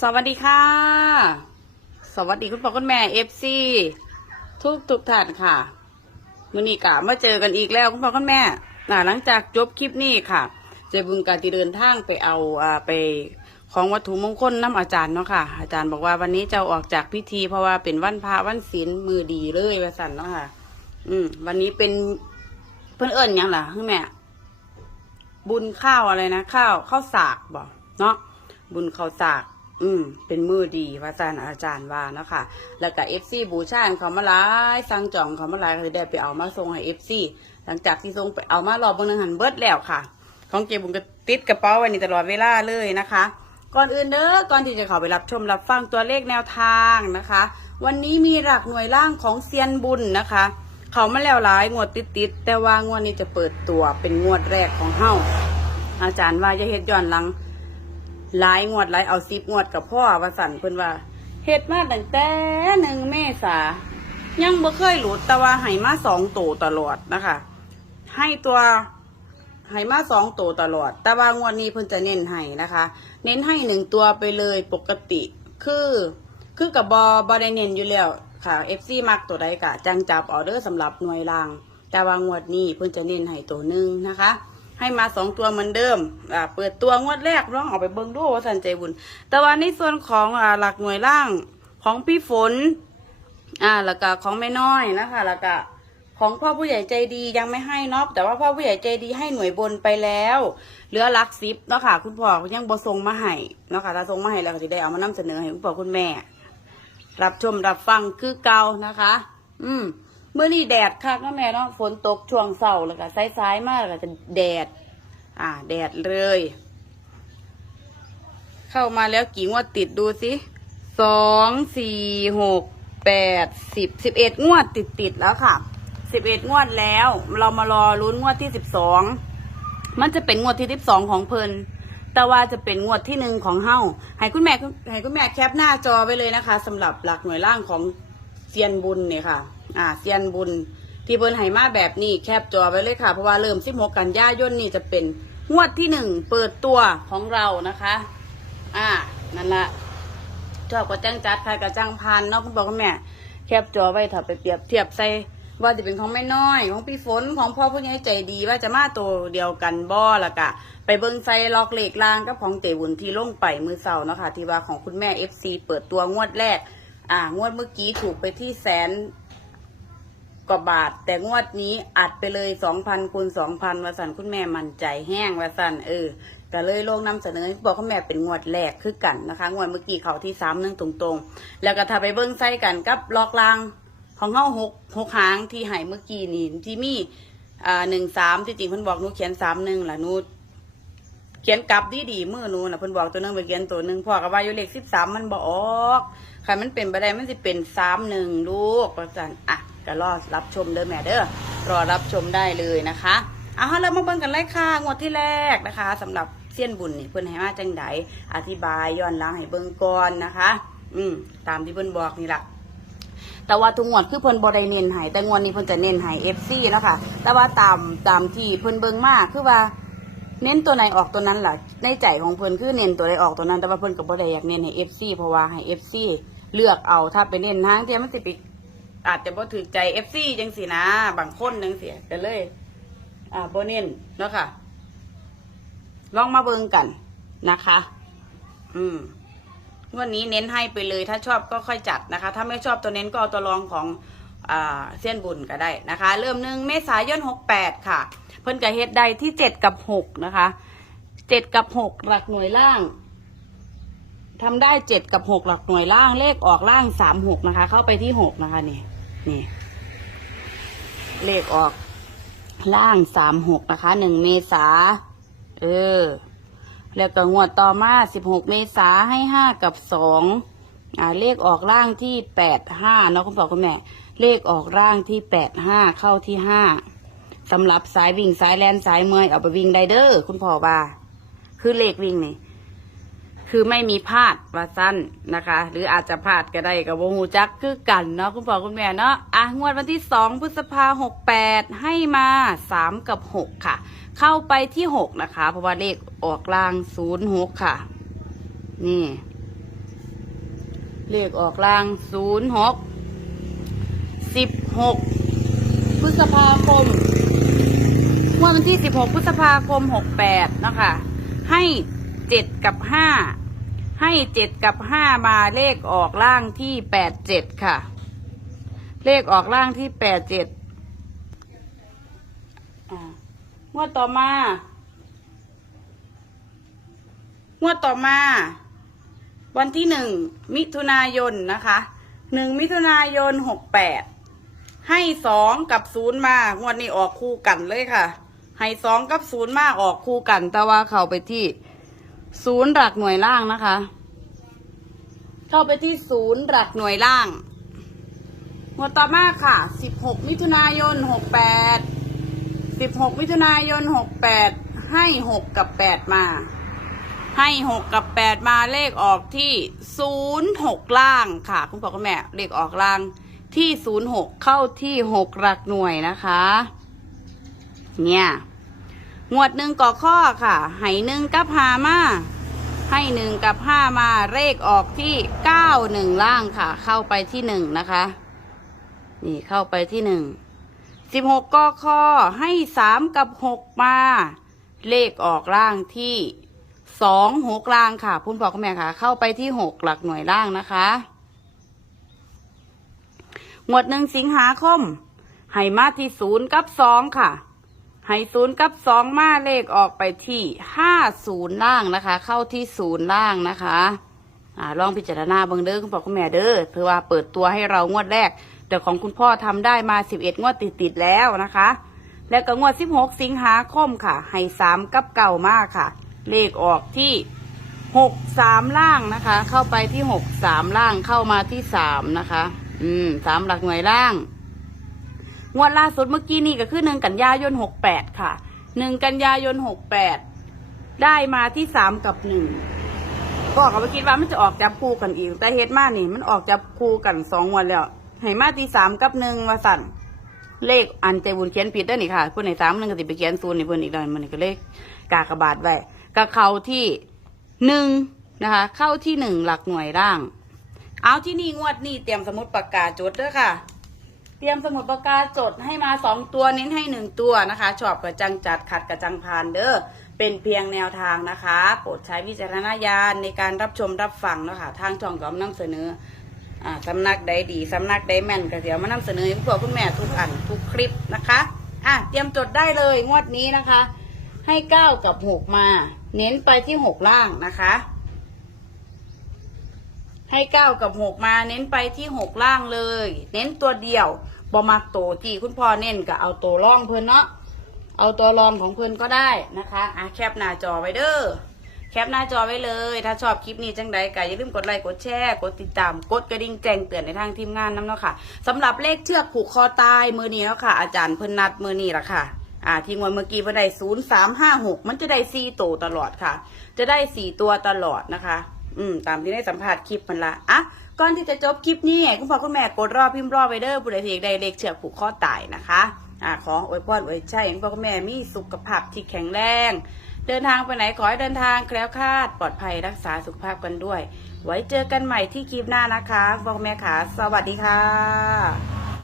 สวัสดีค่ะ สวัสดีคุณพ่อคุณแม่เอฟซีทุกทุกท่านค่ะมื่อนี้กะมาเจอกันอีกแล้วคุณพ่อคุณแม่นะหลังจากจบคลิปนี้ค่ะเจบุญการที่เดินทางไปเอาอ่าไปของวัตถุมงคลน้ำอาจารย์เนาะค่ะ อาจารย์บอกว่าวันนี้จะออกจากพิธีเพราะว่าเป็นวันพระวันศีลมือดีเลยว่าสันเนาะค่ะ อืม วันนี้เป็นเพื่อนเอิญยังล่ะคุณแม่ บุญข้าวอะไรนะข้าวข้าวสากบอกเนาะบุญข้าวสาก อืม เป็นมือดีพระอาจารย์อาจารย์ว่าเนาะค่ะ แล้วก็เอฟซีบูชาเขามาลายสั่งจองเขามาลายก็เลยได้ไปเอามาส่งให้เอฟซีหลังจากที่ส่งไปเอามารอบบนหันเบิดแล้วค่ะ ของเจบุญก็ติดกระเป๋าไว้นี่ตลอดเวลาเลยนะคะ ก่อนอื่นเด้อก่อนที่จะเข้าไปรับชมรับฟังตัวเลขแนวทางนะคะ วันนี้มีหลักหน่วยล่างของเซียนบุญนะคะ เขามาแล้วหลายงวดติดๆแต่ว่างวดนี้จะเปิดตัวเป็นงวดแรกของเฮ้าอาจารย์ว่าจะเฮ็ดย้อนหลัง หลายงวดหลายเอาสิบงวดกับพ่อว่าสั่นเพิ่นว่าเฮ็ดมาตั้งแต่หนึ่งเมษายังบ่เคยหลุดแต่ว่าให้มาสองตัวตลอดนะคะ ให้ตัวให้มาสองตัวตลอด แต่ว่างวดนี้เพิ่นจะเน้นให้นะคะ เน้นให้หนึ่งตัวไปเลยปกติ คือคือกับบอบอได้เน้นอยู่แล้วค่ะ FC มักตัวใดกะจังจับออเดอร์สำหรับหน่วยราง แต่ว่างวดนี้เพิ่นจะเน้นให้ตัวหนึ่งนะคะ ให้มาสองตัวเหมือนเดิมอ่าเปิดตัวงวดแรกลองเอาไปเบิ่งดูว่าสันใจบุญ แต่ว่าในส่วนของอ่าหลักหน่วยล่างของพี่ฝน อ่าแล้วก็ของแม่น้อยนะคะแล้วก็ของพ่อผู้ใหญ่ใจดียังไม่ให้เนาะแต่ว่าพ่อผู้ใหญ่ใจดีให้หน่วยบนไปแล้วเหลือลักซิปเนาะค่ะ คุณพ่อยังบ่ส่งมาให้เนาะค่ะถ้าส่งมาให้แล้วก็จะได้เอามานำเสนอให้คุณพ่อคุณแม่ รับชมรับฟังคือเก่านะคะ อืม เมื่อนี้แดดค่ะก็แม่เนาะฝนตกช่วงเสาร์แล้วก็สายๆมากแล้วก็จะแดด อ่า แดดเลย เข้ามาแล้วกี่งวดติดดูสิสองสี่หกแปดสิบสิบเอ็ดงวดติดติดแล้วค่ะสิบเอ็ดงวดแล้ว เรามารอลุ้นงวดที่สิบสองมันจะเป็นงวดที่สิบสองของเพลินแต่ว่าจะเป็นงวดที่หนึ่งของเฮาให้คุณแม่ให้คุณแม่แคปหน้าจอไว้เลยนะคะสำหรับหลักหน่วยล่างของเซียนบุญเนี่ยค่ะ อ่าเซียนบุญ ที่เพิ่นให้มาแบบนี้แคปจอไว้เลยค่ะ เพราะว่าเริ่ม16กันยายนนี่จะเป็นงวดที่หนึ่งเปิดตัวของเรานะคะ อ่า นั่นละชอบก็จ้างจัดใครก็จ้างพันเนาะคุณพ่อคุณแม่ แคปจอไว้ถ้าไปเปรียบเทียบใส่ว่าจะเป็นของแม่น้อย ของพี่ฝนของพ่อผู้ใหญ่ใจดีว่าจะมาตัวเดียวกันบ่ละกะ ไปเบิ้งใส่ล็อกเหล็กลางกับของเตวุนที่ล่งไปมือเสาเนาะค่ะที่ว่าของคุณแม่เอฟซีเปิดตัวงวดแรก อ่างวดเมื่อกี้ถูกไปที่แสน กว่าบาท แต่งวดนี้อัดไปเลยสองพันคูณสองพันวสันคุณแม่มั่นใจแห้งวสันเออก็เลยลงนำเสนอบอกคุณแม่เป็นงวดแรกคือกันนะคะงวดเมื่อกี้เขาที่สามนึ่งตรงๆ แล้วก็ถ้าไปเบิ้งใส่กันกับล็อกลางของเฮาหกหกหางที่หายเมื่อกี้นี่ที่มีอ่าหนึ่งสามที่จริงเพิ่นบอกนูเขียนสามหนึ่งล่ะนูเขียนกลับดีดีๆมือนูนะเพิ่นบอกตัวนึงไปเขียนตัวหนึงพ่อก็ว่าอยู่เลขสิบสามมันบออกค่ะมันเป็นไปได้มันจะเป็นสามหนึ่งลูกประจันอะ ก็รอรับชมเด้อแม่เด้อรอรับชมได้เลยนะคะเอาเรามาเบิ่งกันเลยค่ะงวดที่แรกนะคะสำหรับเสี้ยนบุญนี่เพิ่นให้มาจังไดอธิบายย้อนหลังให้เบิ่งก่อนนะคะ อืมตามที่เพิ่นบอกนี่แหละแต่ว่าทุกงวดคือเพิ่นบ่ได้เน้นให้แต่งวดนี้เพิ่นจะเน้นให้ FC แล้วค่ะแต่ว่าตามตามที่เพิ่นเบิ่งมากคือว่า เน้นตัวไหนออกตัวนั้นล่ะในใจของเพิ่นคือเน้นตัวใดออกตัวนั้น แต่ว่าเพิ่นก็บ่ได้อยากเน้นให้ FC เพราะว่าให้ FC เลือกเอาถ้าไปเน้นทางเทียมันสิไป อาจจะบ่ถูกใจ FC จังสินะบางคนจังเสิก็เลย อ่าบ่เน้นเนาะค่ะ ลองมาเบิ่งกันนะคะ อืมวันนี้เน้นให้ไปเลย ถ้าชอบก็ค่อยจัดนะคะ ถ้าไม่ชอบตัวเน้นก็เอาตัวรองของอ่าเส้นบุญก็ได้นะคะ เริ่มหนึ่งเมษายนหกแปดค่ะ เพิ่นกับเฮ็ดใดที่เจ็ดกับหกนะคะเจ็ดกับหกหลักหน่วยล่างทำได้เจ็ดกับหกหลักหน่วยล่างเลขออกล่างสามหกนะคะ เข้าไปที่หกนะคะนี่ นี่ เลขออก ล่างสามหกนะคะหนึ่งเมษาเออ แล้วก็งวดต่อมา16เมษาให้5กับ2อ่าเลขออกร่างที่85เนาะคุณพ่อคุณแม่ เลขออกร่างที่85เข้าที่5สำหรับสายวิ่งสายแลนสายเมอยเอาไปวิ่งไดเดอร์คุณพ่อว่า คือเลขวิ่งนี่ คือไม่มีพลาดว่าสั้นนะคะ หรืออาจจะพลาดก็ได้กับวงหูจักคือกันเนาะคุณพ่อคุณแม่เนาะอะงวดวันที่สองพฤษภาหกแปดให้มาสามกับหกค่ะ เข้าไปที่หกนะคะ เพราะว่าเลขออกล่างศูนย์หกค่ะ นี่ เลขออกล่างศูนย์หกสิบหกพฤษภาคมงวดวันที่สิบหกพฤษภาคมหกแปดนะคะ ให้ เจ็ดกับห้าให้เจ็ดกับห้ามาเลขออกล่างที่แปดเจ็ดค่ะ เลขออกล่างที่แปดเจ็ดงวดต่อมางวดต่อมา วันที่หนึ่งมิถุนายนนะคะหนึ่งมิถุนายนหกแปดให้สองกับศูนย์มางวดนี้ออกคู่กันเลยค่ะ ให้สองกับศูนย์มาออกคู่กัน แต่ว่าเข้าไปที่ ศูนย์หลักหน่วยล่างนะคะ เข้าไปที่ศูนย์หลักหน่วยล่างงวดต่อมาค่ะ 16 มิถุนายน 68 16 มิถุนายน 68 ให้ 6 กับ 8 มา ให้ 6 กับ 8 มาเลขออกที่ 06 ล่างค่ะ คุณพ่อคุณแม่เลขออกล่างที่ 06 เข้าที่ 6 หลักหน่วยนะคะ เนี่ย งวดหนึ่งก่อข้อค่ะให้หนึ่งกับหามาให้หนึ่งกับห้ามาเลขออกที่เก้าหนึ่งล่างค่ะ เข้าไปที่หนึ่งนะคะ นี่เข้าไปที่หนึ่งสิบหกกอคอให้สามกับหกมา เลขออกล่างที่สองหกล่างค่ะพุ่นบอกคุณแม่ค่ะ เข้าไปที่หกหลักหน่วยล่างนะคะงวดหนึ่งสิงหาคมให้มาที่ศูนย์กับสองค่ะ ให้ศูนย์กับสองมาเลขออกไปที่ห้าศูนย์ล่างนะคะ เข้าที่ศูนย์ล่างนะคะอ่าลองพิจารณาเบิ่งเด้อคุณพ่อคุณแม่เด้อถือว่าเปิดตัวให้เรางวดแรก แต่ของคุณพ่อทำได้มาสิบเอ็ดงวดติดๆแล้วนะคะ แล้วก็งวดสิบหกสิงหาคมค่ะ ให้สามกับเก่ามากค่ะ เลขออกที่หกสามล่างนะคะ เข้าไปที่หกสามล่างเข้ามาที่สามนะคะ อืมสามหลักหน่วยล่าง งวดล่าสุดเมื่อกี้นี่ก็คือหนึ่งกันยายนหกแปดค่ะหนึ่งกันยายนหกแปดได้มาที่สามกับหนึ่งก็กับคิดว่ามันจะออกจับคู่กันอีก แต่เฮ็ดมานี่มันออกจับคู่กันสองวันแล้วให้มาที่สามกับหนึ่งมาสั่นเลขอันเจบุญเขียนผิดได้อนี่ค่ะเพื่อนในสามหนึ่งก็ติไปเขียนศูนย์ในเพื่อนอีกหน่อยมันก็เลขกากบาทไว้ก็เข้าที่หนึ่งนะคะ เข้าที่หนึ่งหลักหน่วยร่าง เอาที่นี่งวดนี่เตรียมสมุดปากกาจดด้อค่ะ เตรียมสมุดปากกาจดให้มาสองตัวเน้นให้หนึ่งตัวนะคะชอบกระจังจัดขัดกระจังพานเด้อเป็นเพียงแนวทางนะคะ โปรดใช้วิจารณญาณในการรับชมรับฟังนะคะทางช่องก็นำเสนออ่าสำนักใดดีสำนักใดแม่นก็เดี๋ยวมานำเสนอให้พวกคุณแม่ทุกอันทุกคลิปนะคะอะเตรียมจดได้เลยงวดนี้นะคะ ให้เก้ากับหกมา เน้นไปที่หกล่างนะคะ ให้เก้ากับหกมาเน้นไปที่หกล่างเลย เน้นตัวเดียวบอมักโตที่คุณพ่อเน้นก็เอาตัวร่องเพิ่นเนาะเอาตัวรองของเพิ่นก็ได้นะคะอะแคปหน้าจอไว้เด้อแคปหน้าจอไว้เลย ถ้าชอบคลิปนี้จังใดก็อย่าลืมกดไลค์กดแชร์กดติดตามกดกระดิ่งแจ้งเตือนในทางทีมงานน้ำเนาะค่ะสำหรับเลขเชือกผูกคอตายมือนี้แล้วค่ะ อาจารย์เพิ่นนัดมือนี้ละค่ะอ่าทีมวันเมื่อกี้เพิ่นได้ศูนย์สามห้าหกมันจะได้สี่ตัวตลอดค่ะ จะได้สี่ตัวตลอดนะคะ อืมตามที่ได้สัมภาษณ์คลิปมันละอะก่อนที่จะจบคลิปนี้คุณพ่อคุณแม่กดรอบพิมพ์รอบไว้เด้อผู้ใดที่อยากได้เลขเชือกผูกข้อตายนะคะอ่าขออวยพรอวยให้คุณพ่อคุณแม่มีสุขภาพที่แข็งแรง เดินทางไปไหนขอให้เดินทางแคล้วคลาดปลอดภัยรักษาสุขภาพกันด้วย ไว้เจอกันใหม่ที่คลิปหน้านะคะพ่อคุณแม่ขาสวัสดีค่ะ